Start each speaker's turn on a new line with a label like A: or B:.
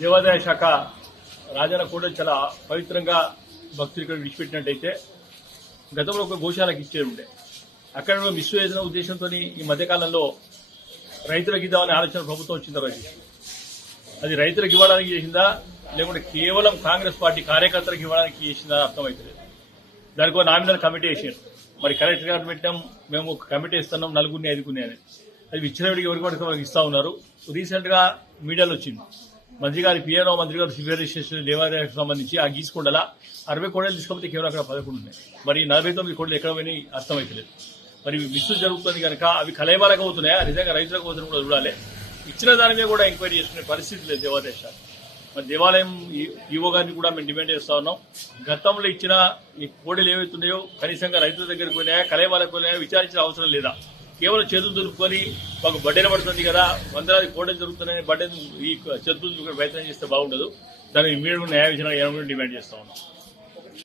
A: దేవాదాయ శాఖ రాజన కూడా చాలా పవిత్రంగా భక్తులు ఇక్కడ విడిచిపెట్టినట్టయితే గతంలో ఒక గోశాలకు ఇచ్చే ఉండే. అక్కడ కూడా మిస్ చేసిన ఉద్దేశంతో ఈ మధ్యకాలంలో రైతులకు ఇద్దామనే ఆలోచన ప్రభుత్వం వచ్చిన తర్వాత అది రైతులకు ఇవ్వడానికి చేసిందా లేకుంటే కేవలం కాంగ్రెస్ పార్టీ కార్యకర్తలకు ఇవ్వడానికి చేసిందా అర్థమవుతుంది దానికి ఒక నామినల్ కమిటీ వేసారు. మరి కలెక్టర్ గారు పెట్టాం మేము ఒక కమిటీ ఇస్తున్నాం నలుగురిని ఐదుగురిని అని అది ఇచ్చినవిడికి ఎవరికి పడితే ఇస్తా ఉన్నారు. రీసెంట్గా మీడియాలో వచ్చింది. మంత్రి గారి పిఎన్ఓ మంత్రి గారు సివియర్ చేసిన దేవాలయానికి సంబంధించి ఆ గీసుకొండల అరవై కోడలు తీసుకపోతే కేవలం అక్కడ పదకొండు ఉన్నాయి. మరి నలభై తొమ్మిది కోడలు ఎక్కడ పోయినాయి అర్థమవుతలేదు మరి మిస్సు జరుగుతుంది కనుక అవి కలయమాలకు అవుతున్నాయా నిజంగా రైతులకు అవుతున్నా కూడా చూడాలి. ఇచ్చిన దాని మీద కూడా ఎంక్వైరీ చేసుకునే పరిస్థితి లేదు దేవాదేశాలు. మరి దేవాలయం ఈ- ఈవో గారిని కూడా మేము డిమాండ్ చేస్తా ఉన్నాం. గతంలో ఇచ్చిన ఈ కోడలు ఏవైతున్నాయో కనీసంగా రైతుల దగ్గరికి పోయినాయా కలయమాలకు పోయినాయా విచారించిన అవసరం లేదా? కేవలం చేతులు దులుపుకొని మాకు బడ్డెన పడుతుంది కదా వందలాది కోటలు జరుగుతున్నాయి బడ్డెను ఈ చేతులు దులుపుకొని ప్రయత్నం చేస్తే బాగుండదు. దానికి మీరు న్యాయ విధానం డిమాండ్ చేస్తా ఉన్నాం?